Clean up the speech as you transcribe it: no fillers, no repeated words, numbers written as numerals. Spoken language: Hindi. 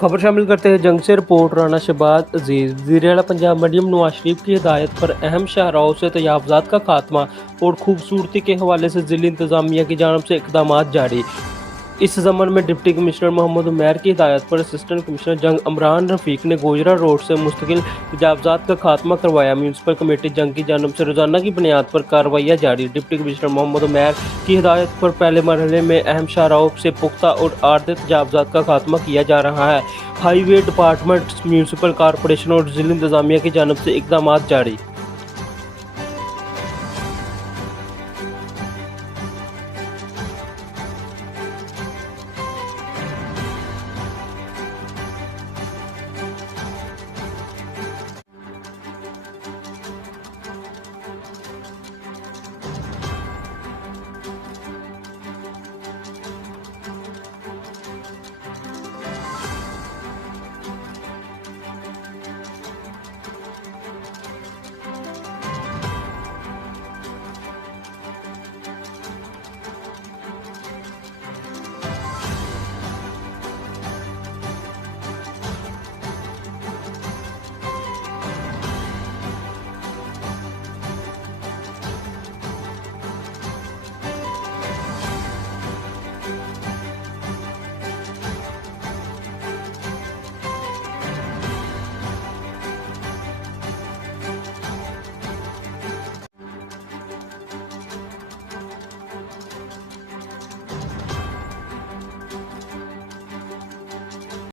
खबर शामिल करते हैं जंग से। रिपोर्ट राना शहबाज अजीज। वजीर अला पंजाब मरियम नवाज शरीफ की हदायत पर अहम शाहराहों से तजावजात का खात्मा और खूबसूरती के हवाले से जिला इंतजामिया की जानब से इकदाम जारी। इस ज़मन में डिप्टी कमिश्नर मोहम्मद उमैर की हिदायत पर असिस्टेंट कमिश्नर जंग अमरान रफ़ीक ने गोजरा रोड से मुस्तकिल तजावजात का खात्मा करवाया। म्यूनसिपल कमेटी जंग की जानब से रोज़ाना की बुनियाद पर कार्रवाइयाँ जारी। डिप्टी कमिश्नर मोहम्मद उमैर की हिदायत पर पहले मरहले में अहम शाहराहों से पुख्ता और आर्दे तजावजात का खात्मा किया जा रहा है। हाईवे डिपार्टमेंट, म्यूनसिपल कॉरपोरेशन और जिला इंतजामिया की जानब से इकदाम जारी।